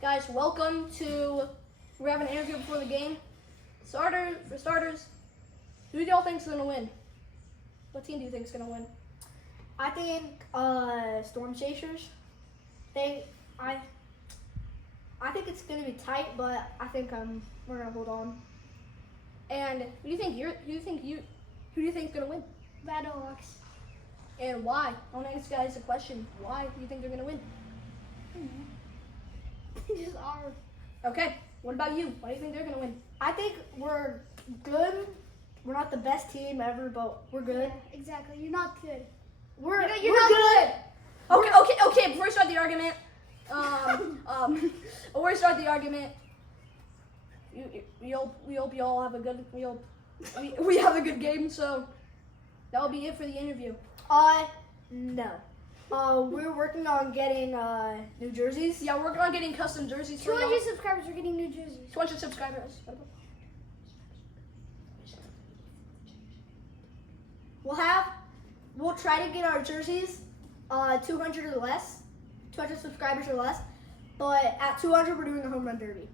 Guys, welcome to. We're having an interview before the game. For starters, who do y'all think is gonna win? What team do you think is gonna win? I think Storm Chasers. I think it's gonna be tight, but I think we're gonna hold on. And who do you think is gonna win? Battlehawks. And why? I want to ask you guys a question. Why do you think they're gonna win? They just are. Okay. What about you? Why do you think they're gonna win? I think we're good. We're not the best team ever, but we're good. Yeah, exactly. You're not good. We're not good. Okay. Before we start the argument, before we start the argument, we hope you all have a good we have a good game. So that will be it for the interview. No. We're working on getting new jerseys. Yeah, we're working on getting custom jerseys for y'all. 200 subscribers are getting new jerseys. 200 subscribers. We'll try to get our jerseys 200 or less, 200 subscribers or less. But at 200, we're doing a home run derby.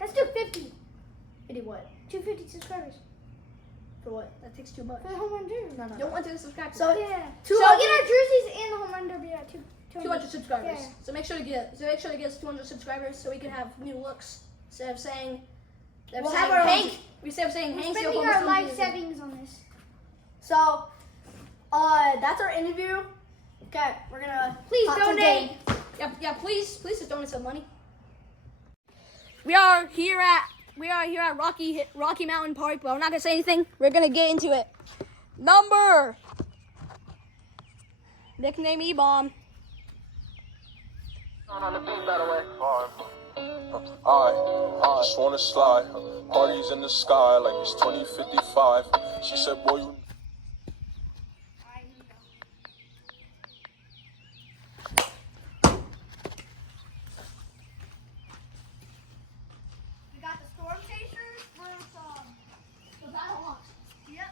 Let's do 50. 50 what? 250 subscribers. For what? That takes too much. For the home run derby. No. You don't want to subscribe. So Yeah. So 200 get our jerseys and the home run derby at 200 subscribers. Yeah. So make sure to get us 200 subscribers so we can have new looks. Instead of saying We'll have our own Hank. Instead of saying We're Hank. spending our life savings on this. So, that's our interview. Okay, we're gonna Please talk to the donate. game. Yeah. Please just donate some money. We are here at Rocky Mountain Park, but I'm not gonna say anything. We're gonna get into it. Number. Nickname E-Bomb. On the beat, by the way. I just wanna slide. Parties in the sky like it's 2055. She said, boy, you. We got the Storm Chasers versus The Battlehawks. Yep.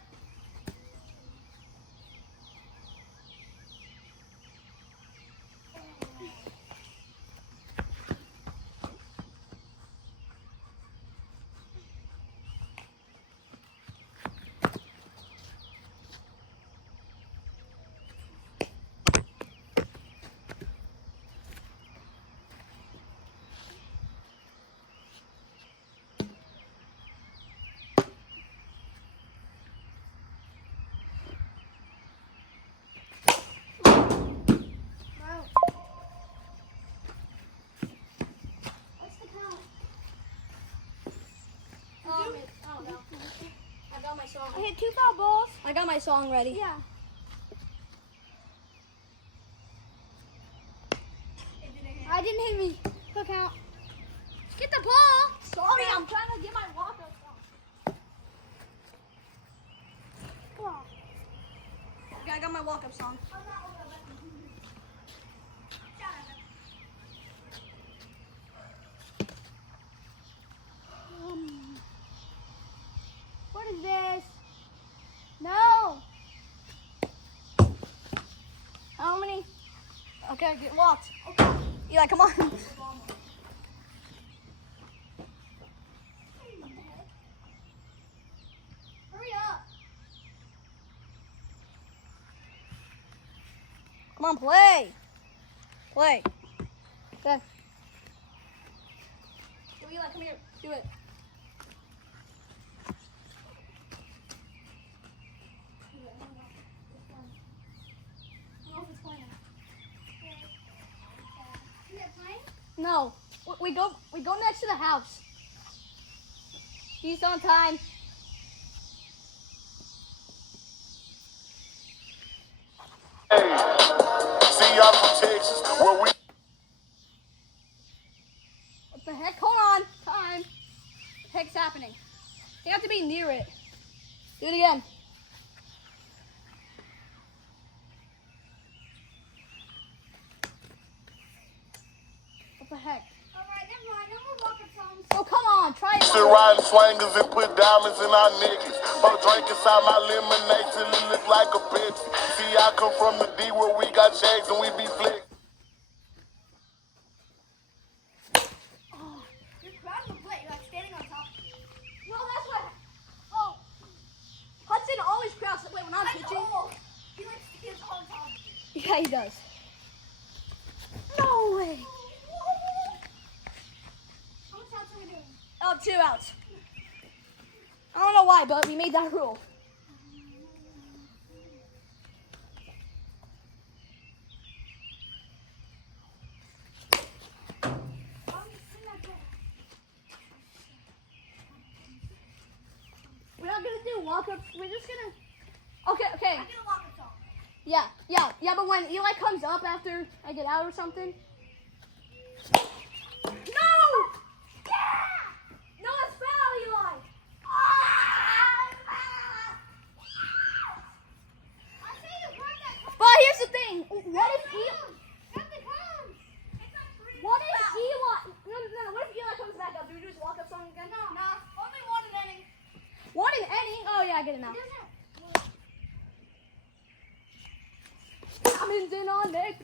What's the count? I don't know. I got my song. I hit 2 foul balls. I got my song ready. Yeah. I didn't hit me. Look out. Get the ball. Sorry, I'm trying to get my walk-up song. Come on. Okay, I got my walk-up song. What is this? No. How many? Okay, get walked. Eli, come on. Hurry up. Come on, play. Play. Okay. Go, Eli, come here. Do it. No, we go next to the house. He's on time. Hey, see y'all from Texas, where we. What the heck? Hold on. Time. What the heck's happening? You have to be near it. Do it again. What the heck? Alright, never mind. No more walk-up songs. Oh, come on. Try it. Sit riding swangers and put diamonds in our necklace. Pour drink inside my lemonade till it look like a Pepsi. See, I come from the D where we got shades and we be flick. Yeah, he does. No way. How much outs are we doing? Oh, 2 outs. I don't know why, but we made that rule. We're not gonna do walk-ups. We're just gonna. Okay. I get a walk-up song. Yeah. But when Eli comes up after I get out or something. No! No, it's foul, Eli. I say you run that. But here's the thing. What if Eli? Cut the cones. It's not free. What if Eli? No. What if Eli comes back up? Do we just walk up song again? No, only one inning. One in any? Oh yeah, I get it now. Diamonds in our neck.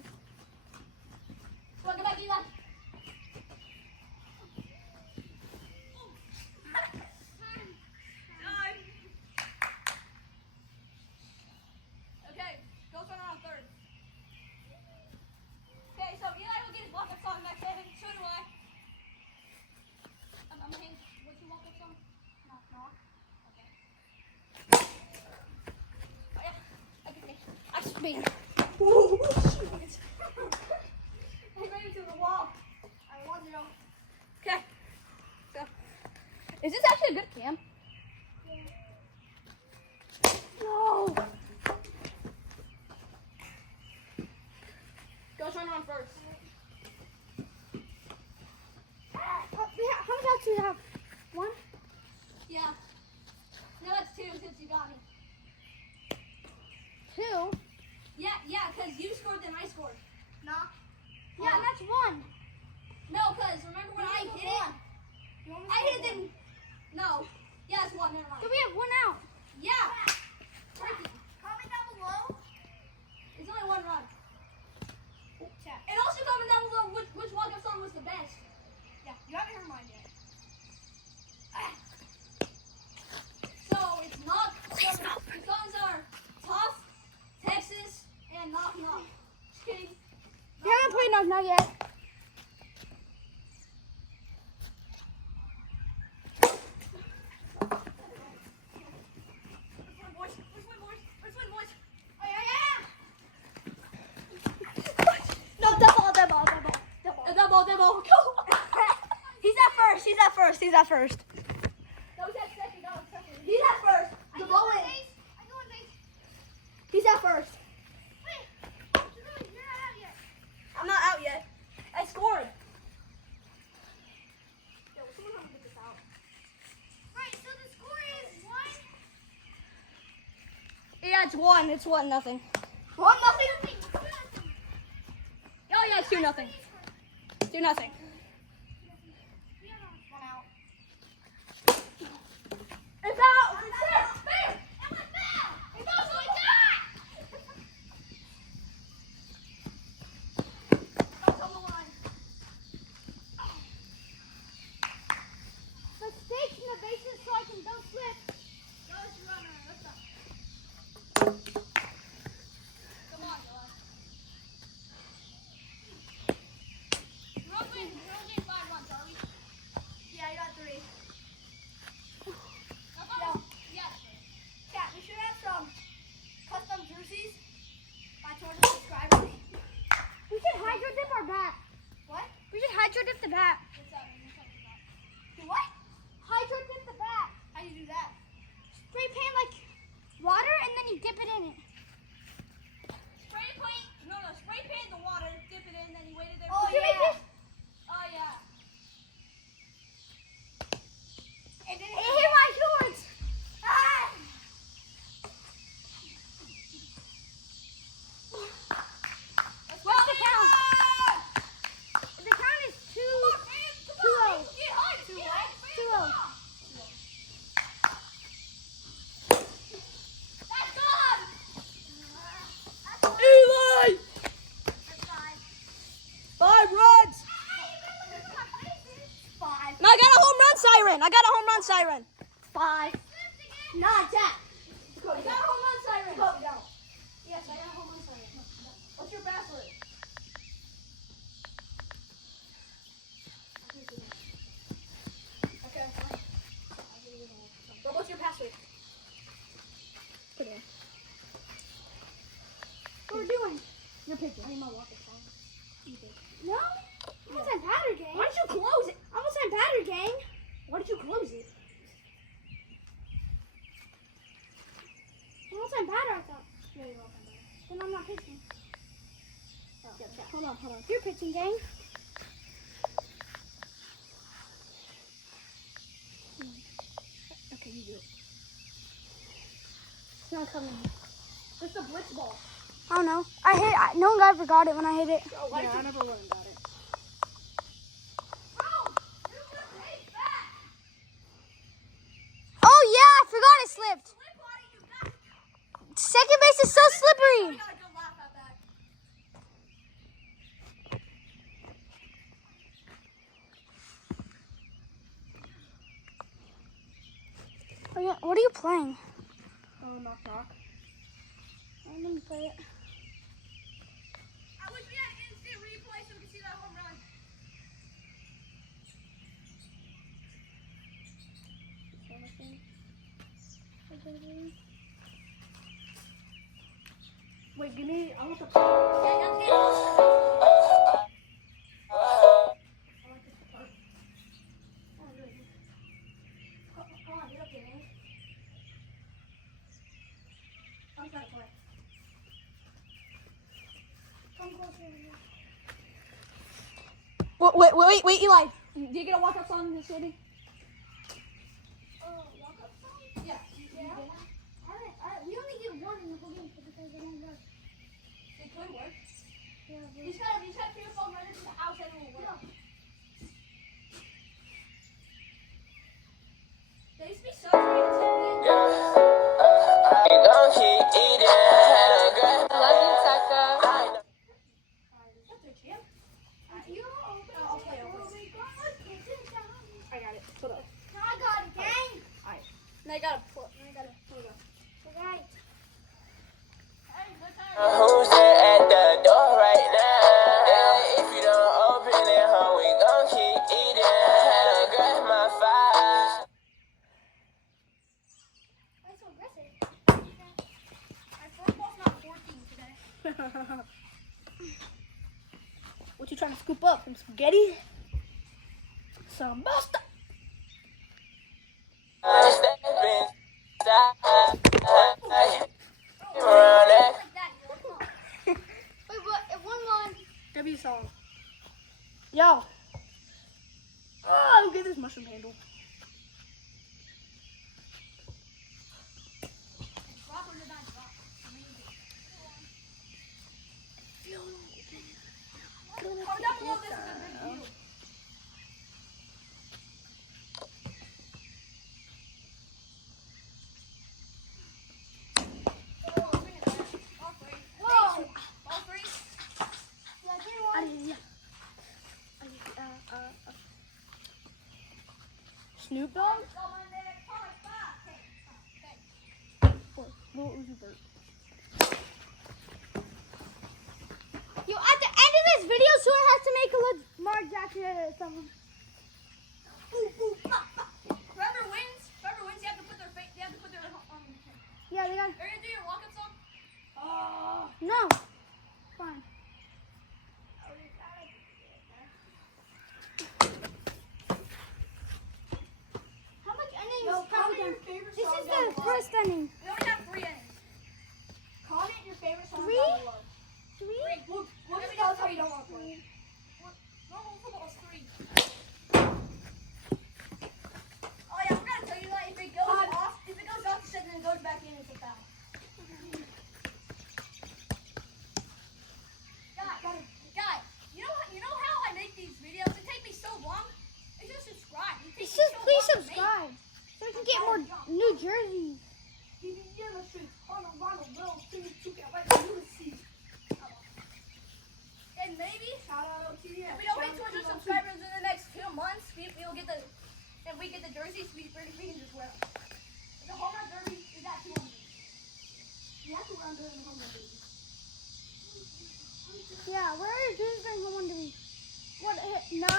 Come on, get back, Eli. Okay, go turn on third. Okay, so Eli will get his walk-up song next inning. So do I. I'm hanging. What's your walk-up song? Knock. Okay. Oh yeah. Okay. I spin. Oh shit! I ran into the wall. I 1-0. Okay. So, is this actually a good cam? No. Go turn on first. How many outs do we have? 1? Yeah. No, that's 2 since you got me. 2? Yeah, because you scored then I scored. Nah. Yeah, and that's 1. No, because remember when I hit it? I hit it then. No. Yeah, it's 1. Never mind. So we have 1 out. Yeah. Comment down below. It's only 1 run. Chat. And also comment down below which walk-up song was the best. Yeah, you haven't heard mine yet. So it's not. The songs are Tough, Texas, and Knock Knock. Just kidding. We haven't played Knock Knock yet. Let's win, boys. Oh, yeah. No, double. Double. Go. He's at first. He's at first. No, he's at second. He's at first. The ball in. I go in base. He's at first. Wait. You're not out yet. I'm not out yet. I scored. Yo, someone help me get this out. Right, so the score is 1. Yeah, it's 1. It's 1-0. 1-0. Oh yeah, it's 2-0. 2-0. We have 1 out. It's out. It went foul. It goes like that. That's on the line. The stakes in the bases so I can don't slip. Let's run. Let's go. Come on, Dylan. We're only 5 runs, are we? Yeah, I got 3. Yeah. Chat, we should have some custom jerseys by 200 subscribers. We should hydro dip our bat. What? We should hydro dip the bat. What's up? Do what? Hydro dip the bat. How do you do that? Spray paint like water and then you dip it in it. Spray paint? No, spray paint the water, dip it in, then you wait it there. Oh, for- yeah. Oh, yeah. And then it hit my shorts. Ah! What's the count? The count is 2-0. 2-0. That's gone! Eli! That's 5. 5 runs! 5. And I got a home run siren. 5. Not that. I got a home run siren. Go down. Yes, I got a home run siren. What's your pitching. I need my walk-up song. No? I'm gonna sign batter, gang. Why don't you close it? I'm gonna sign batter, gang. Why don't you close it? I'm gonna sign batter, I thought. Yeah, you're welcome. Then I'm not pitching. Yeah, hold on, hold on. You're pitching, gang. Okay, you do it. It's not coming. It's a blitz ball. I don't know. No one ever got it when I hit it. Oh, yeah, I never learned about it. Oh yeah, I forgot it slipped. Second base is so slippery. Oh, yeah. What are you playing? Knock knock. Let me play it. I wish we had instant replay so we could see that home run. Wait, give me. I want the. Wait, Eli. Did you get a walk-up song in this city? Walk-up song? Yeah. Yeah. We only get one in the whole game because they don't work. It could work. Yeah, He's got three or four runners in the house and it will work. They used to be so great to me. You gon' keep eating. Girl, love you, Tucker. I'll play over. I got it. Put up. No, I got it, gang. Alright. Now you gotta put. Right. Who's there at the door right now? If you don't open it, home, we gon' keep eating. Girl, my fire. That's so aggressive. My football's not 14 today. What you trying to scoop up? Some spaghetti? Some pasta? Stepping inside. Run that. Wait, what? If one. W song. Yo. Oh, look at this mushroom handle. Comment down below if this is a big deal. Whoa. All three? Yeah, I did one. Snoop Dogg? Or Lil Uzi Vert? Yo, at the end of this video, someone has to make a Lamar Jackson or something. Whoever wins, you have to put their face, they have to put their Yeah, they got. Are you gonna do your walk-up song? No. Fine. How much innings? Yo, have we comment your done? favorite This song is down the below. first inning. We only have 3 innings. Comment your favorite song Three? down below. Three? We'll Maybe just tell us just how three. you don't want to play. Normal football is 3. Oh yeah, I forgot to tell you that if it goes off, you said then it goes back in, it's a foul. Guys, you know how I make these videos? It takes me so long. It's just subscribe. It takes me so Please long to make. subscribe so we can get more New Jerseys. And maybe Shout out to you. if we don't hit 200 subscribers in the next 2 months, we'll get the if we get the jerseys, we can just wear them. The home run derby is at 200. You have to wear them during the home run derby. Yeah, where are Jerseys going home to be? What? No?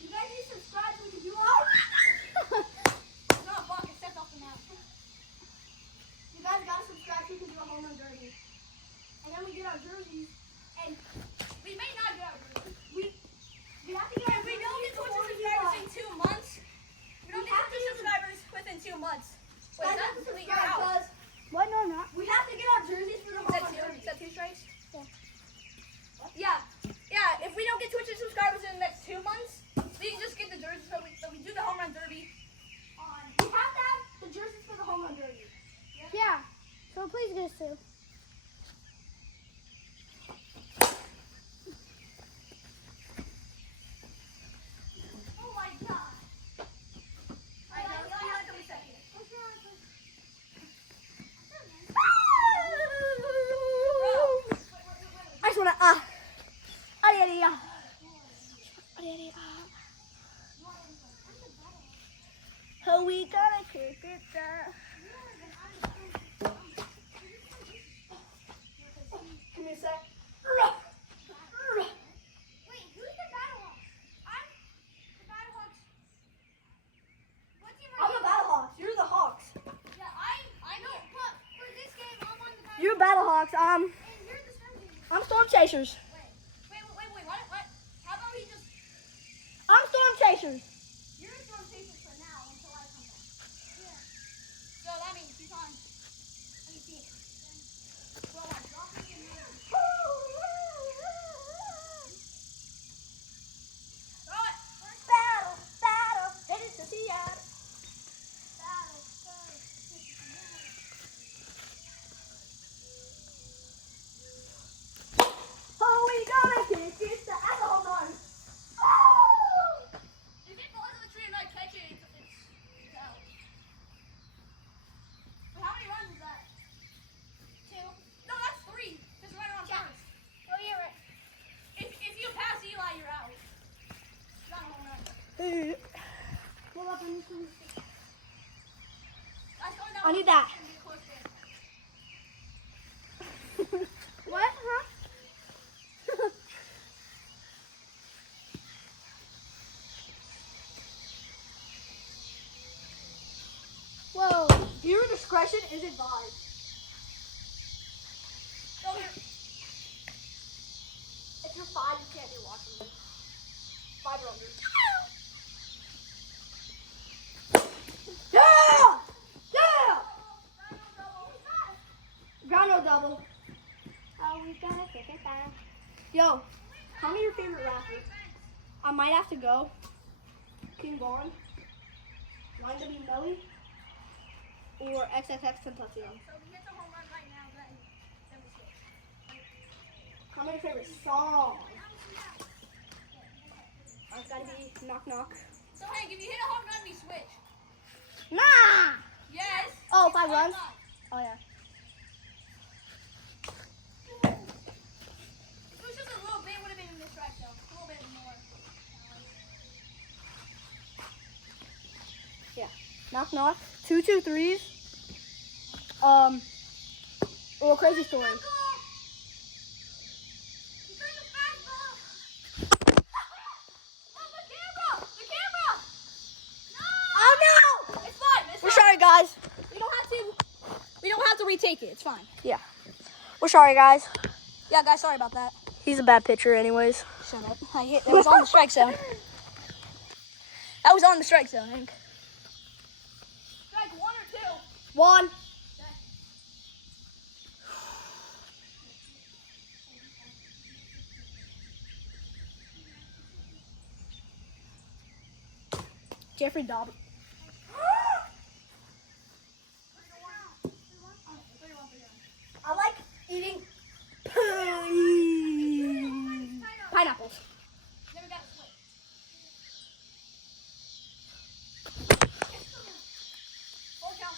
You guys need to subscribe so we can do all. It's not a buck, it's set off the map. You guys gotta subscribe so we can do a home run derby. And then we get our jerseys. subscribe, cuz What? No, I'm not. we have to get our jerseys for the home run derby. Is that 2 strikes? Yeah. Yeah, if we don't get 200 subscribers in the next 2 months, we can just get the jerseys so we do the home run derby. We have to have the jerseys for the home run derby. Yeah. So please get us two. Oh my god. Alright, now let's see how it comes second. I just wanna Oh, we gotta kick it down. Give me a sec. Wait, who's the Battlehawks? I'm the Battlehawks. What team are I'm the Battlehawks. You're the Hawks. Yeah, I know, but for this game, I'm on the Battlehawks. You're Battlehawks. And you're the Storm Chasers. I'm Storm Chasers. Wait, what? How about we just... I'm Storm Chasers. You're the Storm Chasers for now until I come back. Yeah. So that means he's on. Let me see. Well, I'm dropping in there. Throw it. Battle. It is the Seattle. Oh, we gonna kick it down. That's a home run. If it falls in the tree and I catch it, it's out. But how many runs is that? 2. No, that's 3. Just right around first. Oh, yeah, right. If you pass Eli, you're out. Not a home run. Pull up and listen. I need that. What? Huh? Whoa. Viewer discretion is advised. Go here. If you're 5, you can't be watching this. 5 or under. Yeah! Yeah! Ground double. Oh, we gotta kick it down. Yo, tell me your favorite rapper. I might have to go. King Von, Line to be Melly, or XXX Tentacion. So we hit the home run right now, then we switch. Tell me your favorite song. It's gotta be Knock Knock. So Hank, if you hit a home run, we switch. Nah! Yes. Oh, 5 runs? Oh, yeah. If it was just a little bit, it would have been in this strike zone. A little bit more. Knock Knock. 2 2 3s. Or Crazy Story. He's throwing the fastball. Oh, the camera! The camera! No! Oh, no! It's fine. It's We're fine. sorry, guys. We don't have to retake it. It's fine. Yeah. We're sorry, guys. Yeah, guys, sorry about that. He's a bad pitcher anyways. Shut up. That was on the strike zone. That was on the strike zone, Hank. Strike 1 or 2. 1. Jeffrey Dobbin. I like eating pineapples. Never got a switch. Full count.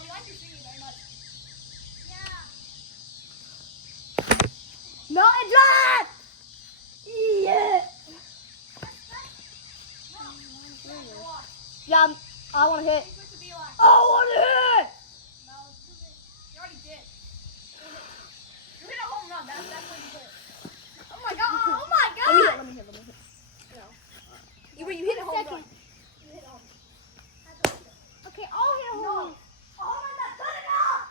We like your singing very much. Yeah. No, it's not! Yeah. Yeah, I want to hit. Switch to Beeline. I want to hit! No, you already did. You hit a home run. That's what you did. Oh my god! Oh my god! Let me hit. No. You hit a home run. Okay, I'll hit a home run. A home run that's good enough!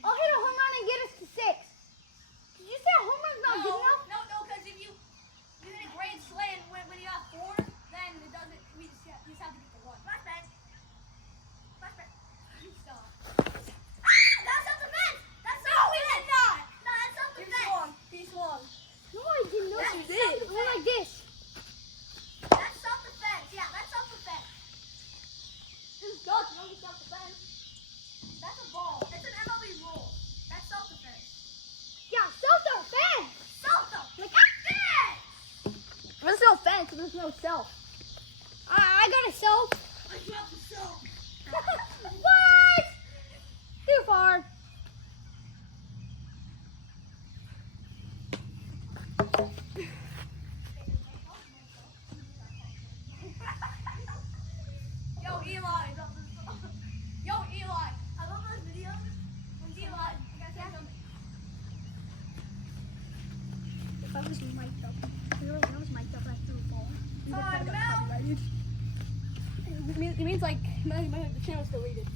I'll hit a home run and get us to 6. Did you say a home run's not good enough? there's no self. I got a self. I dropped the soap. What? Too far. Yo, Eli. Yo, Eli. I love those videos. When Eli, I gotta say something. If I was mic'd up, when I was mic'd up, I threw a ball. It means like the channel's deleted.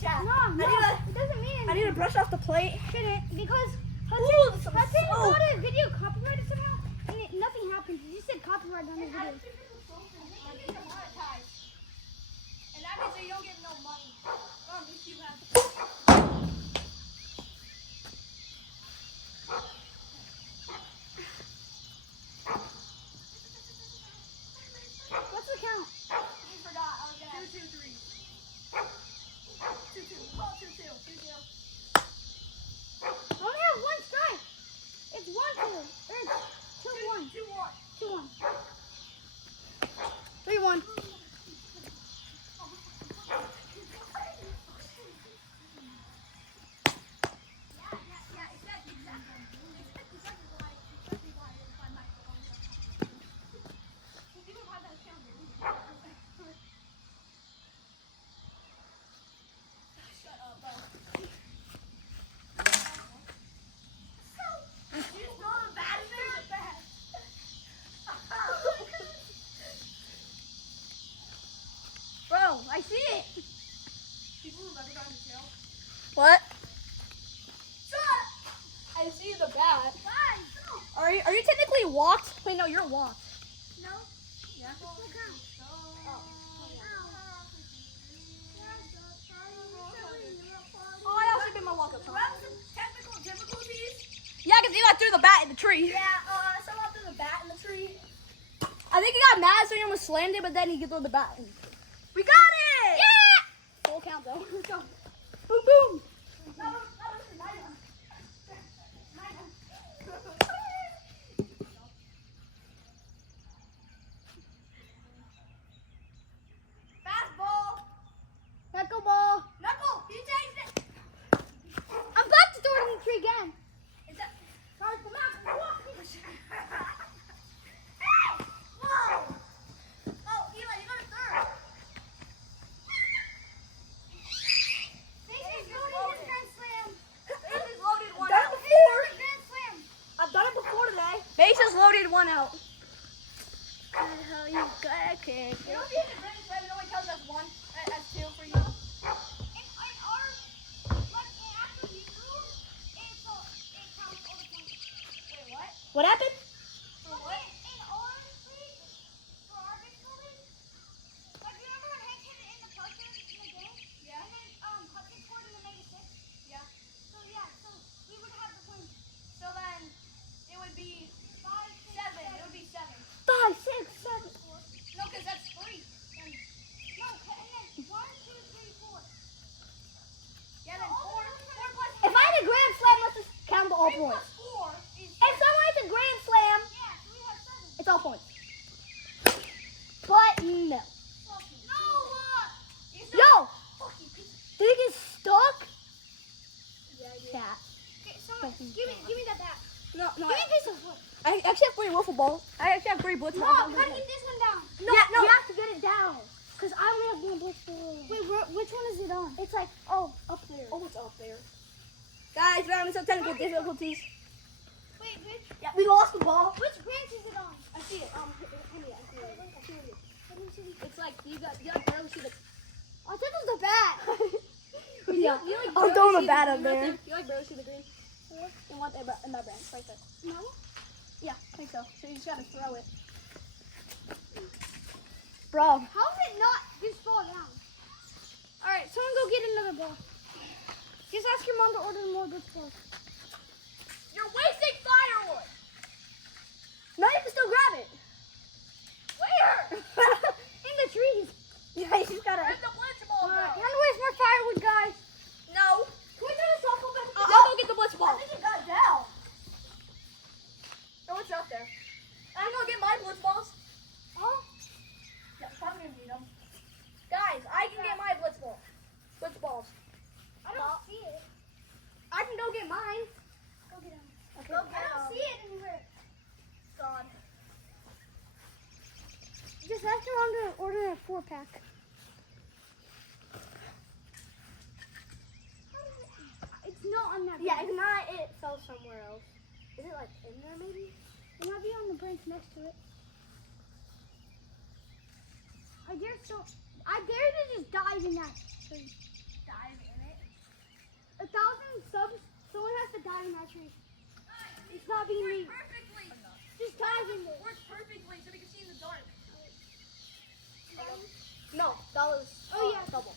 Chat. No, it doesn't mean I need to brush off the plate. Shouldn't, because Ooh, Hudson some got soap. his video copyrighted somehow, and nothing happened. He just said copyright on his video. And that means that you don't get no money. If you have. What's the count? You forgot. I was gonna 2, 2, 3. 2, 2. Oh, 2, 2. 2, 2. I only have one strike. It's 1, 2. Or it's 2, 1. 2, 1. 2, 1. 3, 1. Bro, I see it. People who never got in jail. What? I see the bat. Are you technically walked? Wait, no, you're walked. No. Yeah. Oh, I also did my walk-up song. Technical difficulties. Yeah, because Eli threw the bat in the tree. Yeah, someone threw the bat in the tree. I think he got mad, so he almost slammed it, but then he could throw the bat in. We got it! Yeah! Full count, though. Let's go. Boom, boom. Fastball. Knuckleball. Knuckle, you changed it. I'm about to throw it in the tree again. Sorry, come on. Hey! Whoa! Oh, Eli, you got a third. This is loaded Grand Slam. Base is loaded, one Done out. it before. Grand Slam. I've done it before today. Base is loaded, one out. You got a kick. You know, if you hit the grand slam, it only counts as 1, as 2 for you. Wait, what? What happened? For what? Yeah. Yeah. So then, it would be 7. It would be 7. 5, 6, 7. No, because that's 3. And, yeah, then 4. 4 plus If I had a grand slam, let's just count all 3 points. plus 4 is If someone hits a grand slam, it's all points. But no. Yo! Did it get stuck? Chat. Give me that bat. No, no. Give me a piece of wood. I actually have 3 wiffle balls. I actually have 3 blitz No, balls. how to get this one down? No, Yeah, no. you have to get it down. Because I only have one blitz ball. Wait, which one is it on? It's like, up there. Oh, it's up there. Guys, we're having some technical difficulties. Wait, which? Yeah, we lost the ball. Which branch is it on? I see it. I see it. It's like you barely see the. I thought it was the bat. Yeah. You like I'm barely throwing a see bat the up green right there. You like barely see the green. In that branch right there. No? Yeah, I think so. So you just gotta throw it. Bro. How did it not just fall down? Alright, someone go get another ball. Just ask your mom to order more blitz balls. You're wasting firewood. No, you can still grab it. Where? In the trees. Yeah, you just gotta. Where's the blitz ball go? Time to waste more firewood, guys. No. Can we turn the softball back? I'll go get the blitz ball. I think it got down. Oh, it's up there. I'm gonna get my blitz balls. Oh, order a 4-pack. It's not on that. Yeah, if not, it fell somewhere else. Is it like in there maybe? It might be on the branch next to it. I dare to just dive in that tree. Dive in it. 1,000 subs, someone has to dive in that tree. It's not being me. Perfectly. Just dive in there. Works perfectly so we can see in the dark. No, that was Oh, yeah. double.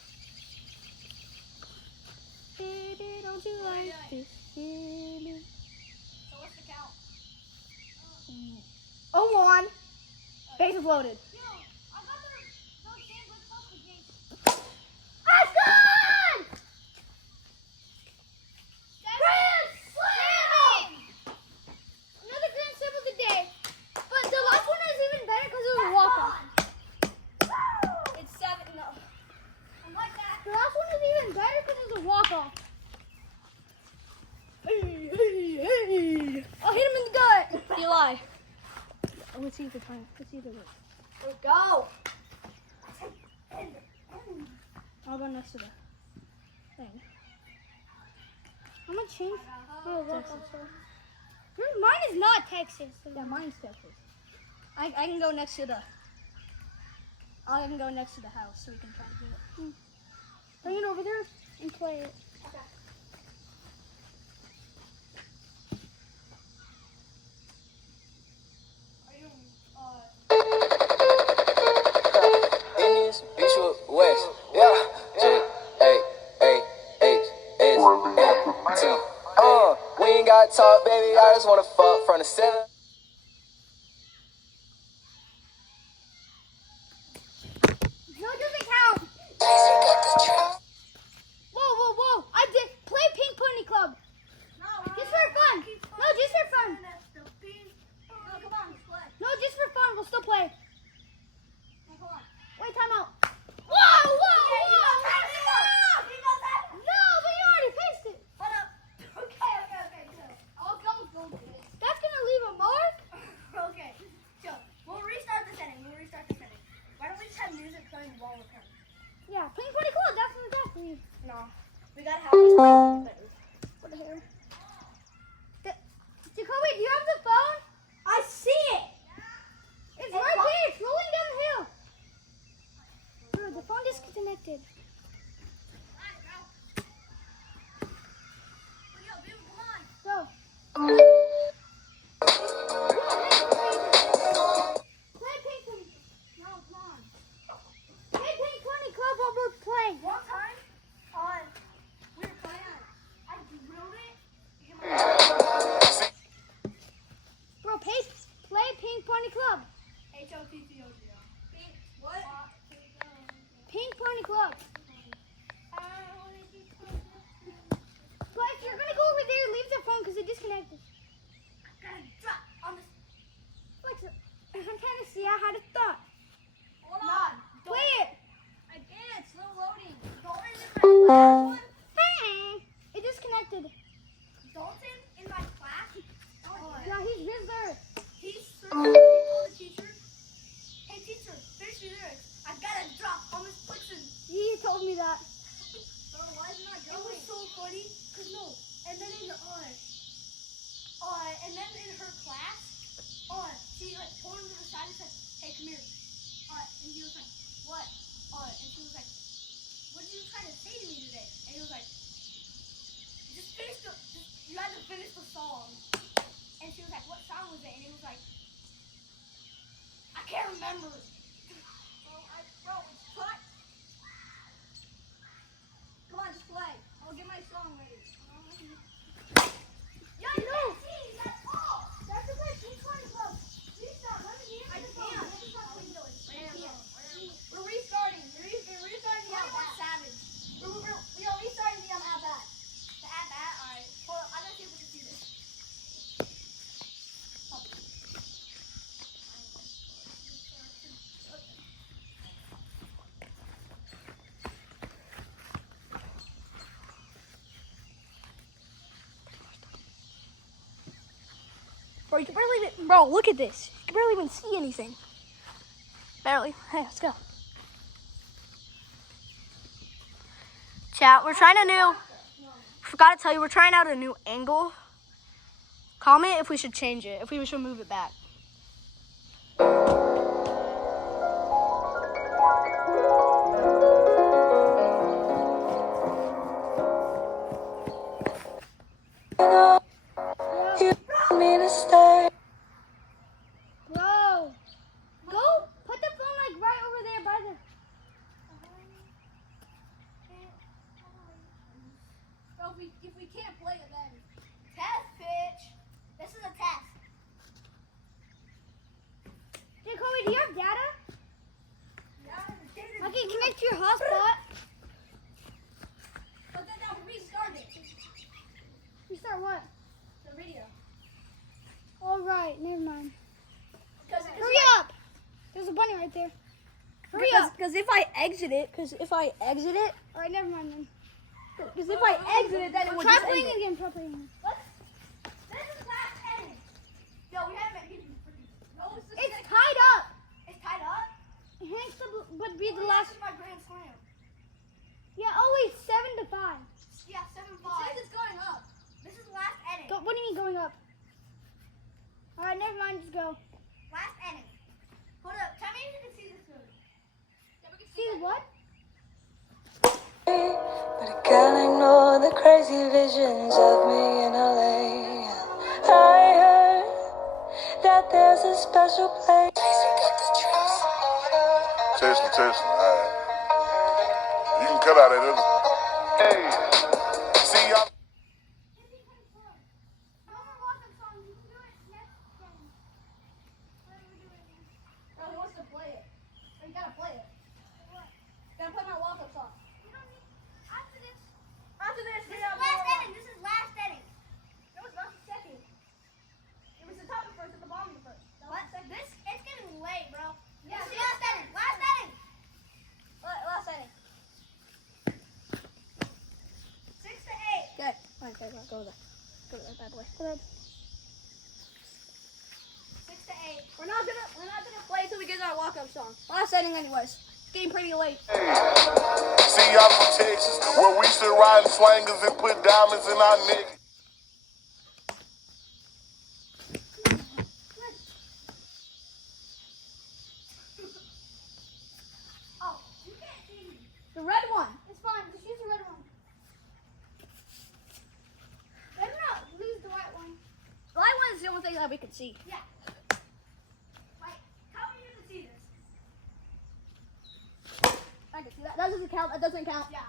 Baby, don't you like this? So what's the count? 0-1. Bases loaded. Yo, I got those sandwich plus the gate. Let's go! Grand Slam! Another Grand Slam of the day. But the last one is even better because it was a walk-off. It's 7. No. I like that. The last one is even better because it was a walk-off. Oh, hit him in the gut. Eli. Oh, let's see if it's fine. Let's see if it works. Let's go. I'll go next to the thing. I'm gonna change. Oh, walk-off. Texas. Mine is not Texas. Yeah, mine's Texas. I can go next to the. I can go next to the house so we can try to do it. Bring it over there and play it. Indians, beach with West. Yeah. G-A-A-H-S-N-T. We ain't got to talk, baby. I just wanna fuck from the 7. No, it doesn't count. Whoa. I did play Pink Pony Club. Just for fun. No, just for fun. No, come on, let's play. No, just for fun. We'll still play. No, come on. Wait, time out. Whoa. No, but you already faced it. Okay, good. All guns go good. That's gonna leave a mark. Okay, so we'll restart the setting. Why don't we just have music playing while we're playing? Yeah, Pink Pony Club. That's exactly. No, we gotta have music better. What the hell? Jacoby, do you have the phone? I see it. It's right here. It's rolling down the hill. Bro, the phone disconnected. Bro. Play Pink Pony. No, come on. Play Pink Pony Club while we're playing. One time, we were playing. I drilled it. Bro, play Pink Pony Club. HOTTOGO. What? Pink Pony Club. But if you're gonna go over there, leave the phone because it disconnected. Gotta drop on this. I'm trying to see how to start. Hold on. Play it. I can't. It's still loading. Dalton in my last one. It disconnected. Dalton in my class. Yeah, he's visitor. He told the teacher, "Hey teacher, finish your lyrics. I gotta drop on this Blitzen." He told me that. Bro, why is it not going? It was so funny. Cause no, and then in her class, she like pulled him to the side and said, "Hey, come here." And he was like, "What?" And she was like, "What did you try to say to me today?" And he was like, you had to finish the song. And she was like, "What song was it?" And he was like, "I can't remember." Bro, it's cut. Come on, just play. I'll get my song ready. Yeah, you can't see. That's all. That's the way Pink Pony Club. Restart. Let me hear I the can't. phone. We're restarting. We're restarting the At Savage. We are restarting the At Bat. The At Bat? Alright. Hold on. I'm gonna see if we can see this. Bro, you can barely even, bro, look at this. You can barely even see anything. Barely. Hey, let's go. Chat, we're trying a new, forgot to tell you, we're trying out a new angle. Comment if we should change it, if we should move it back. Bro, go put the phone like right over there by the. So if we can't play it then. Test pitch. This is a test. Hey, Chloe, do you have data? I can connect to your hotspot. But then that would restart it. Restart what? The video. All right, never mind. Hurry Hurry up! There's a bunny right there. Hurry up! Because if I exit it, All right, never mind then. because if I exit it, then it would Try just end playing it. again. Try playing again. This is last inning. Yo, we haven't made no, It's tied up. It's tied up. Hanks would be the last. my grand slam. Yeah, always 7-5. Yeah, 7-5. It's going up. This is last inning. What do you mean going up? All right, never mind. Just go. Last inning. Hold up. Tell me if you can see this movie. Yeah, we can See the what? But I can't ignore the crazy visions of me in LA. I heard that there's a special place. Testing. All right. You can cut out that other. Hey, see y'all. No, he wants to play it. So you gotta play it. Gotta play my walk-up song. After this, This is last inning. This is last inning. It was not the second. It was the top of the first and the bottom of the first. What? This it's getting late, bro. Yeah, This is last inning. Last inning. Last inning. 6 to 8. Okay. Okay, go there. Go to that bad boy. Go ahead. 6 to 8. We're not gonna play until we get our walk-up song. Last inning, anyways. It's getting pretty late. See y'all from Texas, where we should ride swangers and put diamonds in our necks. Oh, you can't see me. The red one. It's fine. Just use the red one. Better not lose the white one. The light one is the only thing that we can see. Yeah. Like, how are you gonna see this? I can see that. That doesn't count. That doesn't count. Yeah.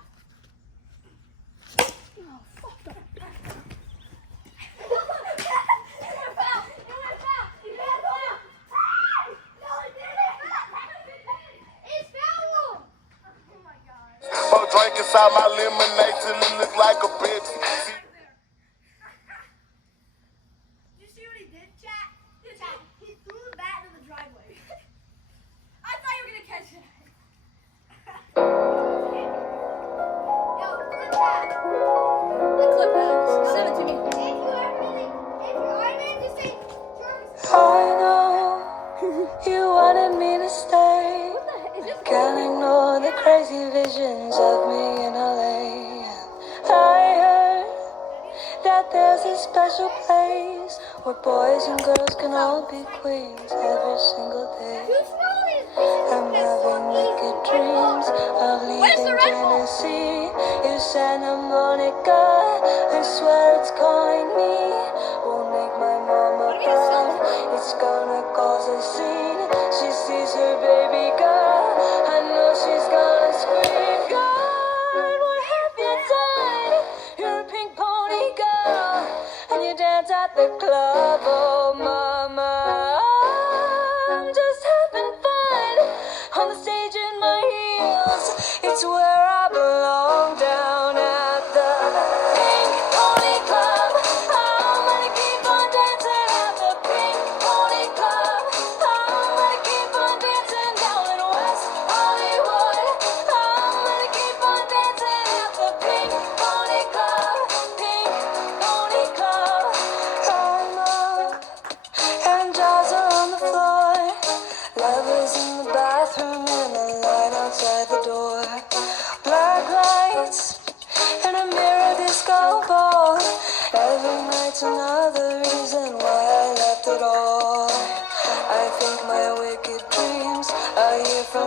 Oh, fuck that. Pour drink inside my lemonade till it look like a bitch. See, Did you see what he did, chat? Chat, he threw the bat into the driveway. I thought you were gonna catch it. Yo, clip that. I clipped that. Send it to me. If you're Iron Man, just say Jarvis. I know you wanted me to stay. Is this Can't ignore the crazy visions of me in LA. I heard that there's a special place where boys and girls can all be queens every single day. I'm having wicked dreams of leaving Tennessee. In Santa Monica, I swear it's calling me. Won't make my mama proud. It's gonna cause a scene. She sees her baby girl. I know she's gonna scream. God, what have you done? You're a pink pony girl, and you dance at the club. Oh, mama, I'm just having fun on the stage in my heels. It's where I belong, down at the Pink Pony Club. I'm gonna keep on dancing at the Pink Pony Club. I'm gonna keep on dancing down in West Hollywood. I'm gonna keep on dancing at the Pink Pony Club. Pink Pony Club. I'm a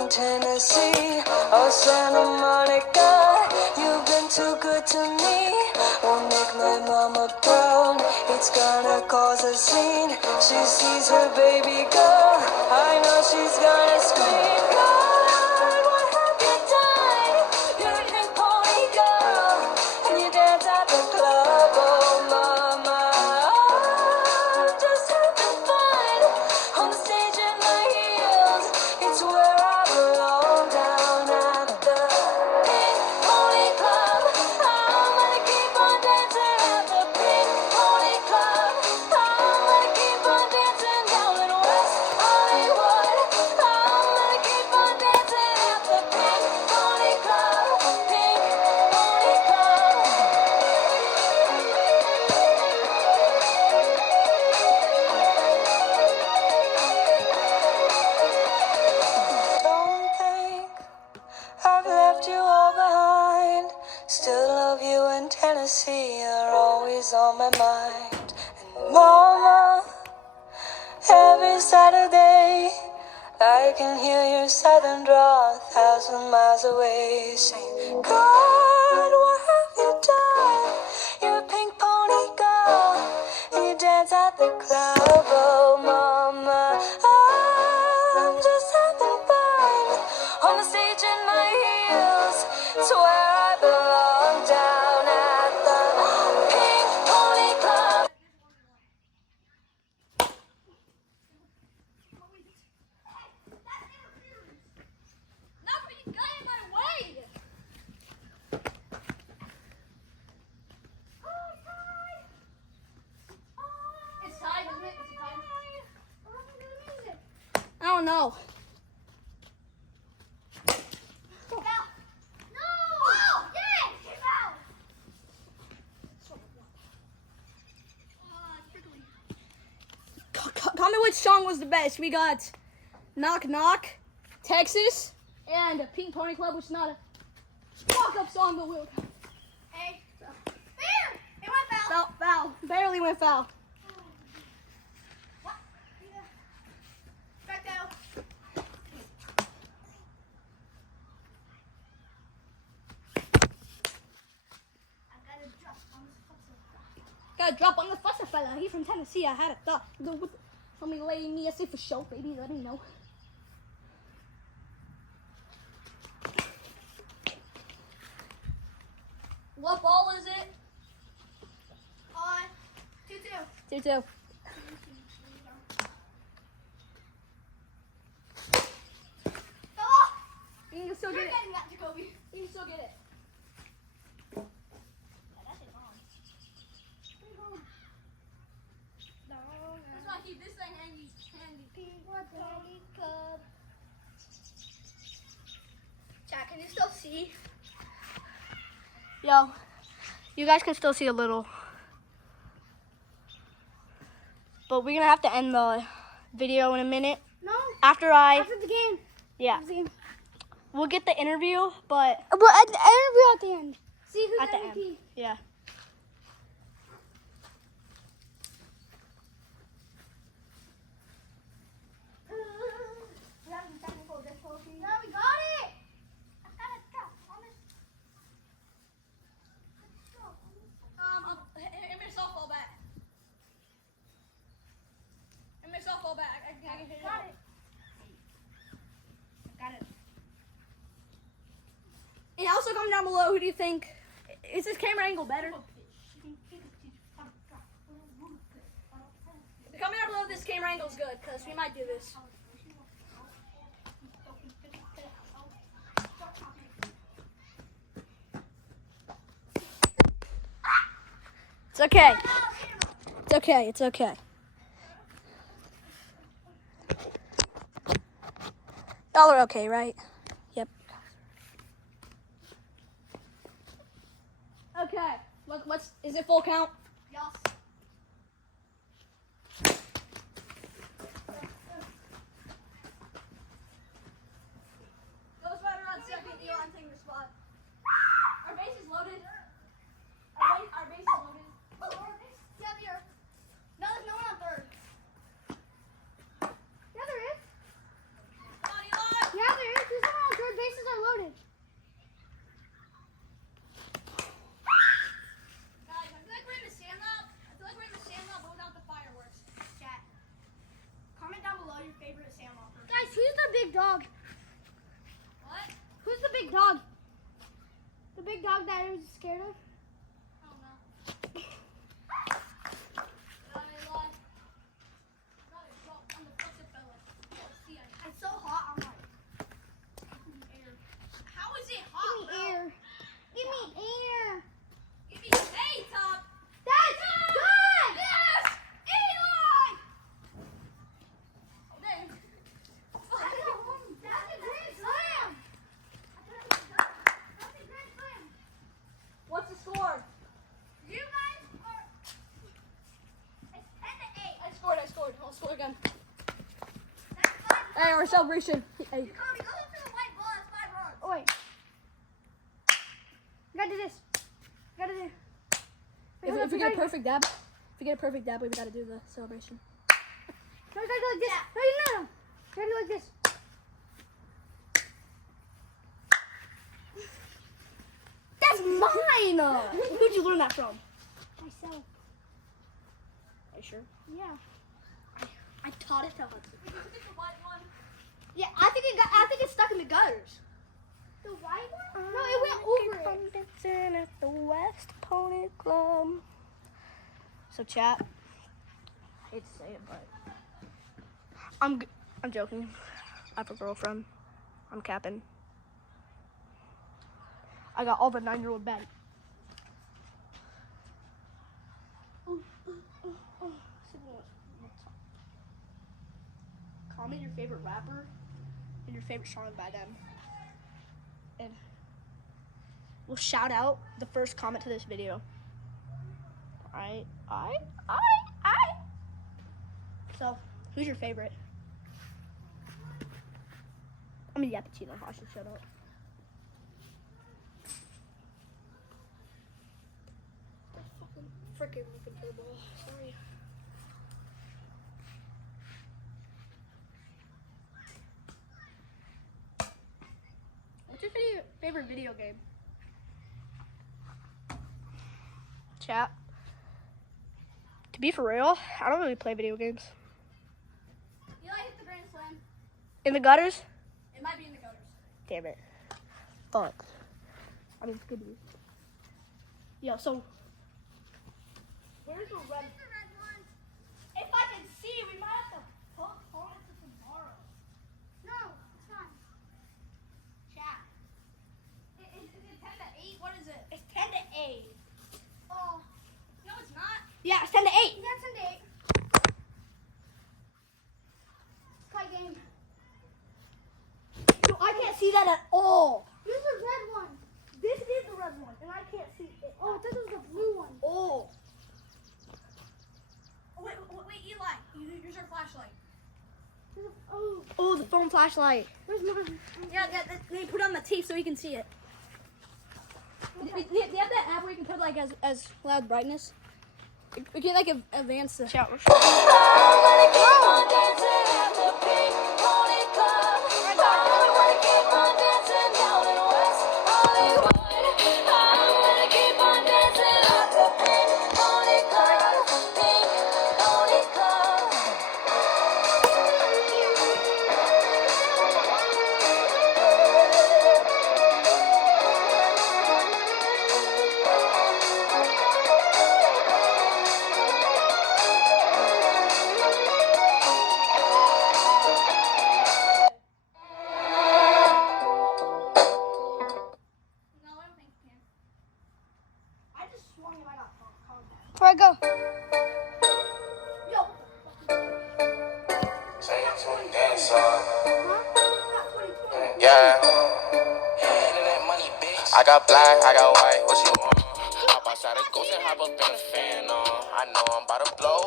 in Tennessee or Santa Monica. You've been too good to me. Won't make my mama proud. It's gonna cause a scene. She sees her baby girl. I know she's gonna scream. God, what have you done? You're a pink pony girl, and you dance at the club. Oh, mama, I'm just having fun on the stage in my heels. It's where I belong, down at the Pink Pony Club. I'm gonna keep on dancing at the Pink Pony Club. I'm gonna keep on dancing down in West Hollywood. I'm gonna keep on dancing at the Pink Pony Club. Pink Pony Club. Don't think I've left you all behind. Still love you in Tennessee. You're always on my mind. And mama, every Saturday I can hear your southern drawl 1,000 miles away. Saying, God, what have you done? You're a pink pony girl, and you dance at the club. Oh, mama, I'm just having fun on the stage in my heels. It's where I belong, down at the Pink Pony Club. Nobody got in my way. It's time, isn't it? It's time. I don't know. Comment which song was the best. We got Knock Knock, Texas, and Pink Pony Club, which is not a walk-up song, but will count. Hey. Fair. It went foul. Foul. Barely went foul. What? Back down. I got a drop on this fucker. Got a drop on the fusser fella. He's from Tennessee. I had a thought. Let me lay me. I say for sure, baby. Let me know. What ball is it? 2-2. 2-2. Go off. You can still You're get it. getting that, Jacoby. You can still get it. That's why I keep this thing handy. Chat, can you still see? Yo, you guys can still see a little. But we're gonna have to end the video in a minute. No. After After the game. yeah. We'll get the interview, but But at the interview at the end. See who's at the MVP. end. Yeah. We're having technical difficulties. No, we got it. I got a drop on this. Hit me a softball bat. Hit me a softball bat. I can hit it. Got it. Got it. And also comment down below, who do you think, is this camera angle better? Comment down below if this camera angle is good, because we might do this. It's okay. It's okay. It's okay. Y'all are okay, right? Yep. Okay. Let's. Is it full count? Yes. Ghost Rider on second. Elon taking the spot. Our base is loaded. Our base is loaded. Yeah, there. No, there's no one on third. Yeah, there is. Come on, Elon. Yeah, there is. There's scared of? I don't know. Not a lot. It's so hot. I'm like, How is it hot, give me bro? air. Give me air. Give me hey, Top. That's good. Yes! Eli! Oh, dang. That's a grand slam. What's the score? You guys are. It's 10-8. I scored. I'll score again. That's 5. Hey, our celebration. Hey. Kobe, go for the white ball. It's 5 runs. Oh, wait. You gotta do this. You gotta do. If we get a perfect dab, we gotta do the celebration. No, you gotta go like this. No. You gotta go like this. That's mine! Who'd you learn that from? Myself. Are you sure? Yeah. I taught it to Hudson. Yeah, I think it's stuck in the gutters. The white one? No, it went over it. Dancing at the West Pony Club. So chat, I hate to say it, but I'm joking. I have a girlfriend. I'm capping. I got all the 9-year-old bed. Comment your favorite rapper and your favorite song by them. And we'll shout out the first comment to this video. Alright. So, who's your favorite? I'm a Yappuccino. I should shut up. Freaking turbo. Sorry. What's your favorite video game? Chat. To be for real, I don't really play video games. You like the grand slam? In the gutters? It might be in the gutters. Damn it. Fuck. I mean, it's good news. Yeah, so. Where's the red? If I can see, we might have to postpone it to tomorrow. No, it's not. Chat. Is it 10 to 8? What is it? It's 10 to 8. Oh. No, it's not. Yeah, it's 10 to 8. Yeah, it's 10 to 8. Tie game. Dude, I can't see that at all. This is the red one. This is the red one, and I can't see it. Oh, this was the blue one. Oh. Oh, wait, Eli. Use your flashlight. Oh, Oh, the phone flashlight. where's mine? Yeah, they put on the tape so you can see it. Do you have that app where you can put like as loud brightness? We can like advance the shower. Before I go. Yeah. I got black, I got white, what you want? Hop outside a ghost and hop up in a fan on. I know I'm about to blow,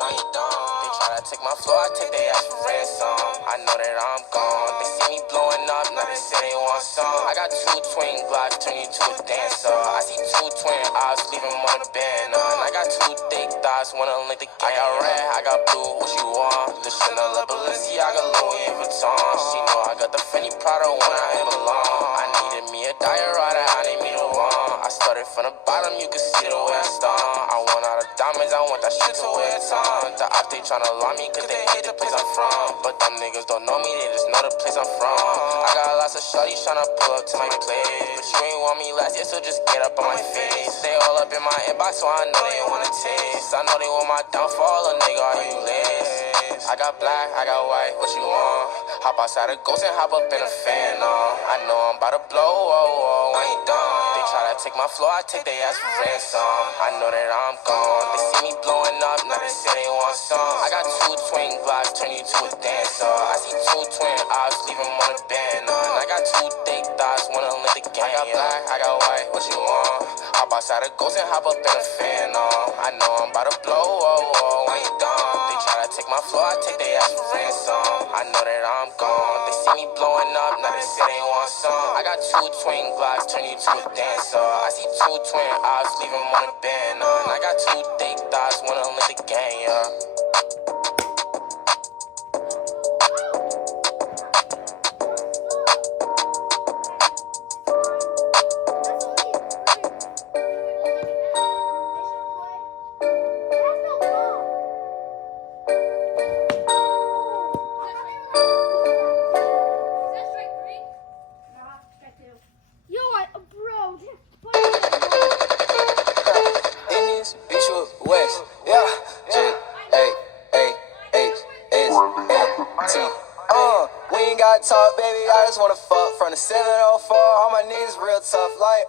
when you done. They try to take my floor, I take their ass for ransom. I know that I'm gone. They see me blowing up, now they say they want some. I got 2 twin Glocks, turn you to a dancer. I see 2 twin eyes, leave them on the band on. I got 2 thick thighs, wanna link the I got red, I got blue, what you want? The Chanel, Balenciaga, Louis Vuitton. She know I got the Fendi Prada when I hit along. I needed me a diet rider, I need me to want. I I started from the bottom, you can see the way I start. I want all the diamonds, I want that shit to wear a ton. The op, they tryna alarm me cause they hate the place I'm from. But them niggas don't know me, they just know the place I'm from. I got lots of shorties tryna pull up to my place, but you ain't want me last year, so just get up on my face. They all up in my inbox, so I know they wanna taste. I know they want my downfall, a nigga, are you list? I got black, I got white, what you want? Hop outside a ghost and hop up in a fan, I know I'm about to blow, I ain't done. They try to take my floor, I take their ass for ransom. I know that I'm gone. They see me blowing up, now they say they want some. I got 2 twin Glocks, turn you to a dancer. I see 2 twin ops, leave them on the band. And I got 2 thick thoughts, wanna lift the game. I got black, I got white, what you want? Hop outside a ghost and hop up in a fan, I know I'm about to blow, I ain't done. They try to take my floor, I take their ass for ransom. I know that I'm gone. They see me blowing up, now they say they want some. I got 2 twin Glocks, turn you to a dancer. I see 2 twin ops, leave them on the band. And I got 2 thick thoughts, wanna lift the gang, Talk, baby, I just wanna fuck from the 704. All my niggas real tough, like,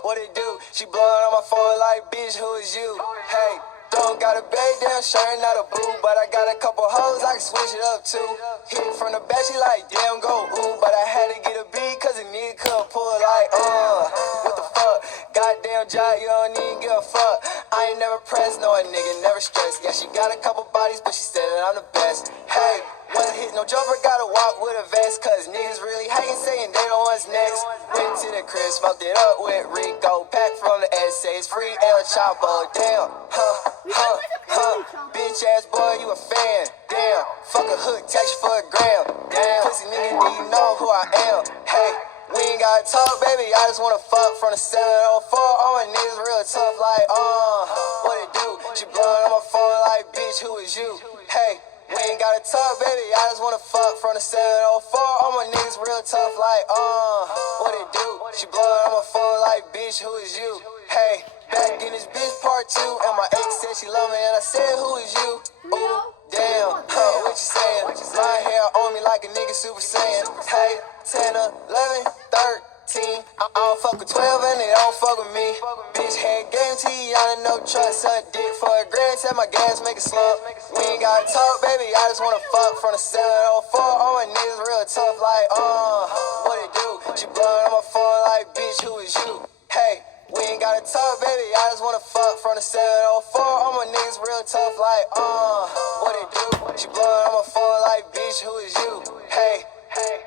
what it do? She blowing on my phone like, bitch, who is you? Hey, don't got a bag down shirt, not a boo, but I got a couple hoes I can switch it up to. Hit from the back, she like, damn, go ooh, but I had to get a beat, cause a nigga couldn't pull like, what the fuck? Goddamn job, you don't even give a fuck. I ain't never pressed, no, a nigga never stressed. Yeah, she got a couple bodies, but she said that I'm the best. Hey, one hit, no jumper, gotta walk with a vest, cause niggas really hating, saying they don't what's next. Went to the crib, smoked it up with Rico, pack from the essays, free El Chapo, damn, bitch ass boy, you a fan, damn, fuck a hook, tax you for a gram, damn, pussy nigga, do you know who I am? Hey, we ain't gotta talk, baby, I just wanna fuck from the 704, all my niggas real tough, like, what it do? She blowing on my phone like, bitch, who is you? Hey, we ain't gotta talk, baby, I just wanna fuck from the 704, all my niggas real tough, like, what it do? She blowing on my phone like, bitch, who is you? Hey, back in this bitch part 2, and my ex said she love me, and I said, who is you? Ooh, damn, what you saying? My hair on me like a nigga Super Saiyan. Hey, 10, 11, 13, I don't fuck with 12 and they don't fuck with me. Bitch had guarantee, I done no trust. Suck dick for a grand, tell my gas make a slump. We ain't gotta talk, baby, I just wanna fuck from the 704. All my niggas real tough, like, what it do? She blowing on my phone like, bitch, who is you? Hey, we ain't gotta talk, baby, I just wanna fuck from the 704. All my niggas real tough, like, what it do? She blowing on my phone like, bitch, who is you? Hey, hey.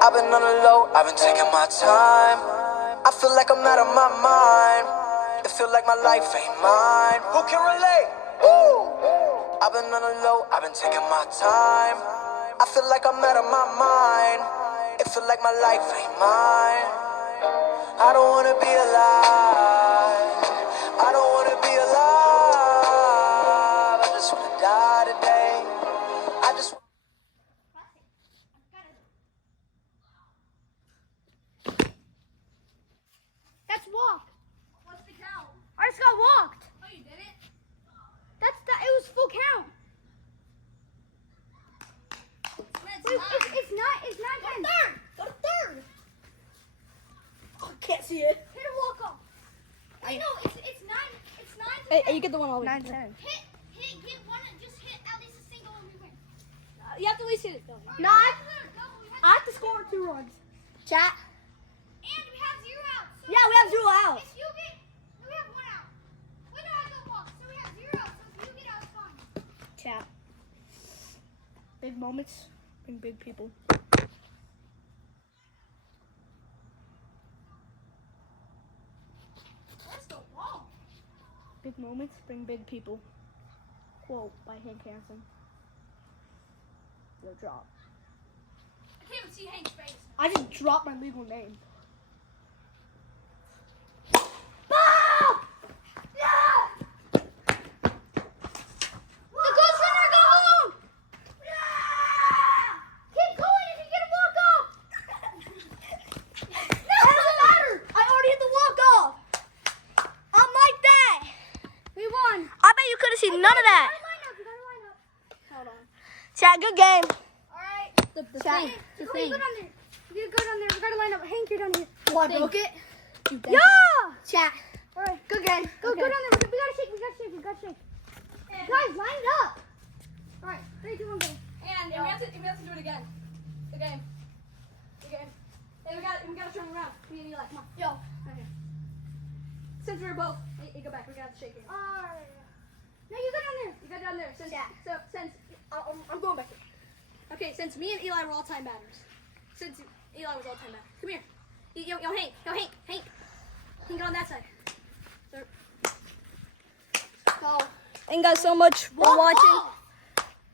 I've been on the low, I've been taking my time. I feel like I'm out of my mind. It feel like my life ain't mine. Who can relate? Woo! I've been on the low, I've been taking my time. I feel like I'm out of my mind. It feel like my life ain't mine. I don't wanna be alive. I don't wanna be alive. I just wanna die today. I just That's walk. What's the count? I just got walked. Oh, you did it? It was full count. It's not 10. Go to third. Oh, can't see it. Hit a walk off. Wait, no, it's 9. It's 9 to 10. Hey, you get the one all the way. 9, 10. Get one and just hit at least a single and we win. You have to at least hit it though. No, I have to score 2 runs. Chat. And we have 0 outs. So Yeah, we have 0 outs. If you get Big moments bring big people. Where's the wall? Big moments bring big people. Quote by Hank Hansen. Yo, drop. I can't even see Hank's face. I just dropped my legal name. Bob! Yeah! The ghost runner, go home! Yeah! Keep going if you get a walk off! No, it doesn't matter! I already hit the walk off. I'm like that. We won. I bet you could have seen none of that. You gotta line up. Hold on. Chat, good game. Alright. The Chat. thing. You go down there. You go down there. We gotta line up. Hank, you're down here. Well, I broke it. Yeah! Chat. Alright, good game. Go down there. We gotta shake. We gotta shake. Guys, line it up. Alright, 3, 2, 1, go. And we have to do it again. The game. And we gotta turn around. Me and Eli, come on. Yo. Okay. Since we're both, hey, go back. We gotta shake it. Alright. No, you go down there. You go down there. Since I'm going back here. Okay, since me and Eli were all time batters. Since Eli was all time batter. Come here. Yo, Hank. Hank, get on that side. Go. Thank you guys so much for watching.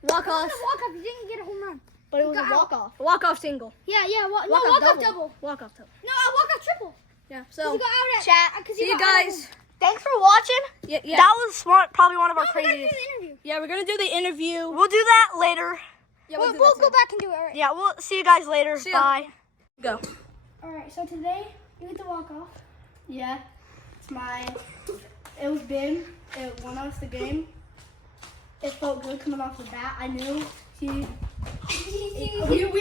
Walk off. You didn't get a home run. But it was a walk off. Walk off single. Yeah. Walk Walk-off off double. Walk off double. No, I walk off triple. Yeah. 'Cause So you got out at, chat. 'cause See you got out guys. at- Thanks for watching. Yeah. That was smart. Probably one of our No, we gotta do craziest. the interview. Yeah, we're gonna do the interview. We'll do that later. Yeah, we'll go back and do it. All right. Yeah, we'll see you guys later. See ya. Bye. Go. All right. So today you get to walk off. Yeah, it was big. It won us the game. It felt good coming off the bat. I knew we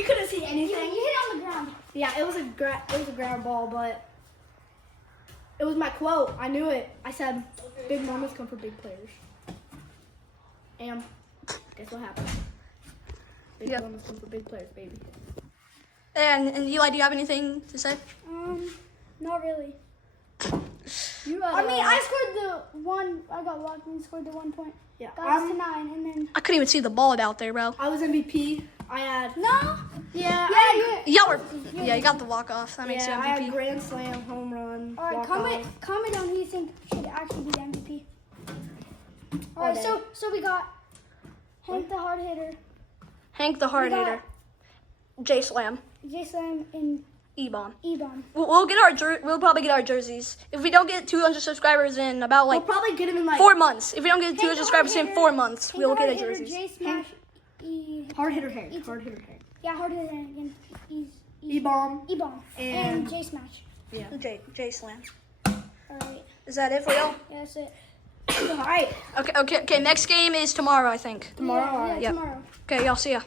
couldn't see anything. You hit on the ground. Yeah, it was a ground ball, but it was my quote. I knew it. I said, "Big moments come for big players." And guess what happened? Big moments come for big players, baby. And Eli, do you have anything to say? Not really. You I scored the one. I got walked and scored the 1 point. yeah. Got us to 9, and then I couldn't even see the ball out there, bro. I was MVP. I had no. yeah. You got the walk off. That makes I you had MVP. grand slam, home run. All right, walk-off. comment on who you think should actually be the MVP. All right, day. so we got Hank the hard hitter, Hank the hard We got- hitter. J Slam. J Slam, and E-Bomb. E-Bomb. We'll probably get our jerseys. If we don't get 200 subscribers in about We'll like probably get him in like 4 months. If we don't get Hank 200 the subscribers hard in hitter, 4 months, Hank we'll the get hard our hitter, jerseys. J Smash, E. hard hitter Hank. Hard hitter Hank. Yeah, hard hitter again. E-bomb. E-Bomb. And J Smash. J Slam. All right. Is that it for y'all? Yeah, that's it. All right. Okay. Next game is tomorrow, I think. Tomorrow. Yeah, all right. Yep. tomorrow. Okay, y'all see ya.